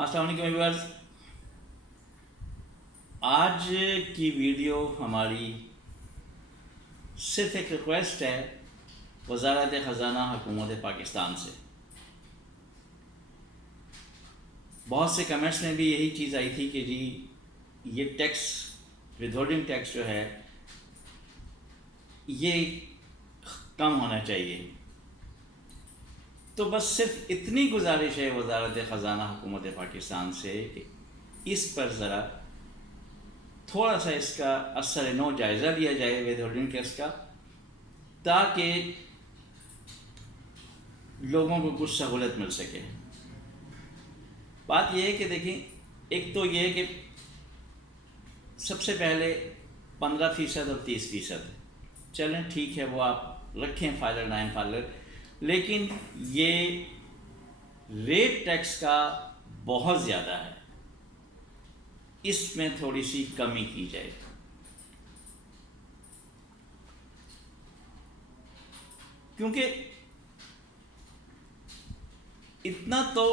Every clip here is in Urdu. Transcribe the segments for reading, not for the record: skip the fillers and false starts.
السلام علیکم ویورز، آج کی ویڈیو ہماری صرف ایک ریکویسٹ ہے وزارت خزانہ حکومت پاکستان سے۔ بہت سے کمنٹس میں بھی یہی چیز آئی تھی کہ جی یہ ٹیکس ود ہولڈنگ ٹیکس جو ہے یہ کم ہونا چاہیے۔ تو بس صرف اتنی گزارش ہے وزارت خزانہ حکومت پاکستان سے کہ اس پر ذرا تھوڑا سا اس کا اثر نو جائزہ لیا جائے ود ہولڈنگ ٹیکس کا، تاکہ لوگوں کو کچھ سہولت مل سکے۔ بات یہ ہے کہ دیکھیں، ایک تو یہ کہ سب سے پہلے 15% اور 30%، چلیں ٹھیک ہے وہ آپ رکھیں فائلر نائن فائلر، لیکن یہ ریٹ ٹیکس کا بہت زیادہ ہے، اس میں تھوڑی سی کمی کی جائے۔ کیونکہ اتنا تو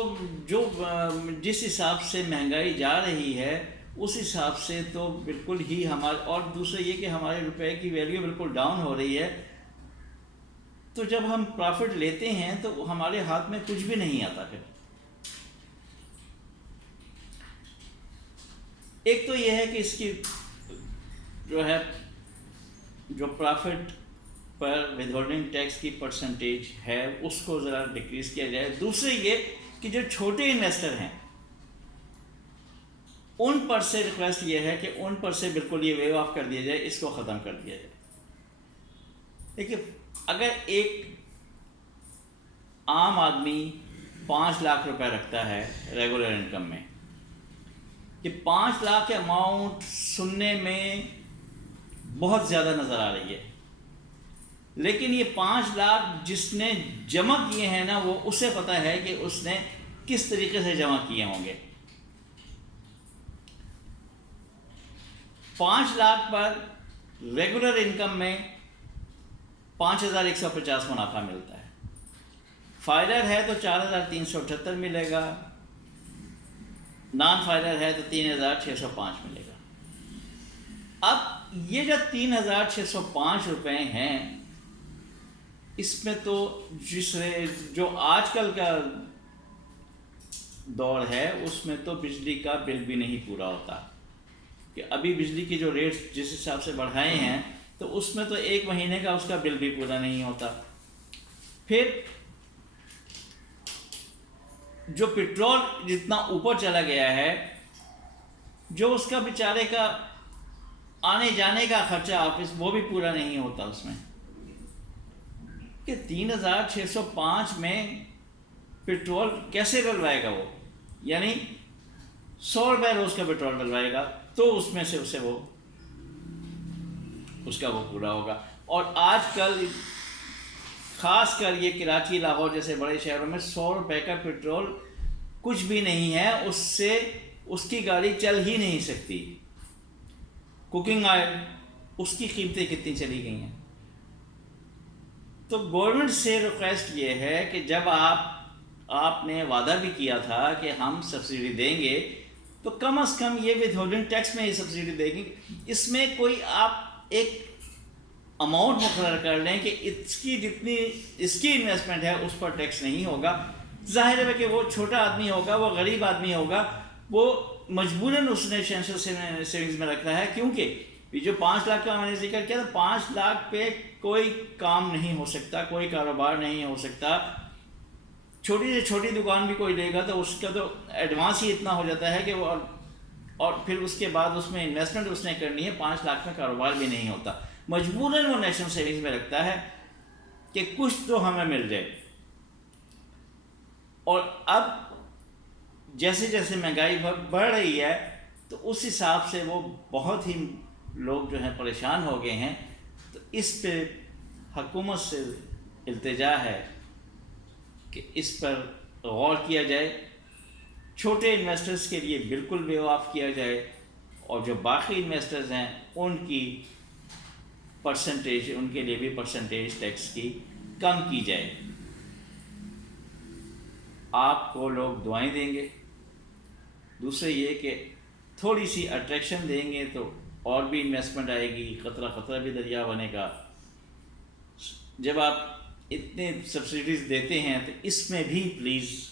جس حساب سے مہنگائی جا رہی ہے اس حساب سے تو بالکل ہی ہمارے، اور دوسرا یہ کہ ہمارے روپے کی ویلیو بالکل ڈاؤن ہو رہی ہے، تو جب ہم پرافٹ لیتے ہیں تو ہمارے ہاتھ میں کچھ بھی نہیں آتا پھر۔ ایک تو یہ ہے کہ اس کی جو پرافٹ پر ود ہولڈنگ ٹیکس کی پرسنٹیج ہے اس کو ذرا ڈکریز کیا جائے۔ دوسرے یہ کہ جو چھوٹے انویسٹر ہیں ان پر سے ریکویسٹ یہ ہے کہ ان پر سے بالکل یہ ویو آف کر دیا جائے، اس کو ختم کر دیا جائے۔ دیکھیے، اگر ایک عام آدمی 5 لاکھ روپے رکھتا ہے ریگولر انکم میں، کہ 5 لاکھ اماؤنٹ سننے میں بہت زیادہ نظر آ رہی ہے، لیکن یہ 5 لاکھ جس نے جمع کیے ہیں نا، وہ اسے پتہ ہے کہ اس نے کس طریقے سے جمع کیے ہوں گے۔ 5 لاکھ پر ریگولر انکم میں 5150 منافع ملتا ہے، فائلر ہے تو 4378 ملے گا، نان فائلر ہے تو 3605 ملے گا۔ اب یہ جو 3605 روپے ہیں، اس میں تو جو آج کل کا دور ہے اس میں تو بجلی کا بل بھی نہیں پورا ہوتا، کہ ابھی بجلی کی جو ریٹس جس حساب سے بڑھائے ہیں تو اس میں تو 1 مہینے کا اس کا بل بھی پورا نہیں ہوتا۔ پھر جو پیٹرول جتنا اوپر چلا گیا ہے، جو اس کا بیچارے کا آنے جانے کا خرچہ آفس وہ بھی پورا نہیں ہوتا اس میں، کہ 3605 میں پیٹرول کیسے ڈلوائے گا وہ؟ یعنی 100 روپے روز کا پیٹرول ڈلوائے گا تو اس میں سے اسے وہ اس کا وہ پورا ہوگا۔ اور آج کل خاص کر یہ کراچی، لاہور جیسے بڑے شہروں میں 100 روپے کا پیٹرول کچھ بھی نہیں ہے، اس سے اس کی گاڑی چل ہی نہیں سکتی۔ کوکنگ آئل اس کی قیمتیں کتنی چلی گئی ہیں۔ تو گورنمنٹ سے ریکویسٹ یہ ہے کہ جب آپ نے وعدہ بھی کیا تھا کہ ہم سبسڈی دیں گے، تو کم از کم یہ ود ہولڈنگ ٹیکس میں یہ سبسڈی دیں گے، اس میں کوئی آپ ایک اماؤنٹ مقرر کر لیں کہ اس کی جتنی اس کی انویسٹمنٹ ہے اس پر ٹیکس نہیں ہوگا۔ ظاہر ہے کہ وہ چھوٹا آدمی ہوگا، وہ غریب آدمی ہوگا، وہ مجبوراً اس نے ایسنشل سیونگز میں رکھنا ہے، کیونکہ جو 5 لاکھ کا میں نے ذکر کیا تھا، 5 لاکھ پہ کوئی کام نہیں ہو سکتا، کوئی کاروبار نہیں ہو سکتا۔ چھوٹی سے چھوٹی دکان بھی کوئی لے گا تو اس کا تو ایڈوانس ہی اتنا ہو جاتا ہے کہ وہ، اور پھر اس کے بعد اس میں انویسٹمنٹ اس نے کرنی ہے، 5 لاکھ میں کاروبار بھی نہیں ہوتا۔ مجبوراً وہ نیشنل سیونگز میں رکھتا ہے کہ کچھ تو ہمیں مل جائے۔ اور اب جیسے جیسے مہنگائی بڑھ رہی ہے تو اس حساب سے وہ بہت ہی لوگ جو ہیں پریشان ہو گئے ہیں۔ تو اس پہ حکومت سے التجا ہے کہ اس پر غور کیا جائے، چھوٹے انویسٹرز کے لیے بالکل ویو آف کیا جائے، اور جو باقی انویسٹرز ہیں ان کی پرسنٹیج، ان کے لیے بھی پرسنٹیج ٹیکس کی کم کی جائے۔ آپ کو لوگ دعائیں دیں گے، دوسرے یہ کہ تھوڑی سی اٹریکشن دیں گے تو اور بھی انویسٹمنٹ آئے گی، قطرہ قطرہ بھی دریا بنے گا۔ جب آپ اتنے سبسڈیز دیتے ہیں تو اس میں بھی پلیز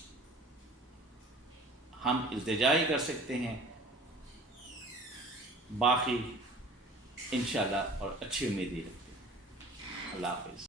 ہم التجا ہی کر سکتے ہیں، باقی انشاءاللہ اور اچھی امیدیں رکھتے ہیں۔ اللہ حافظ۔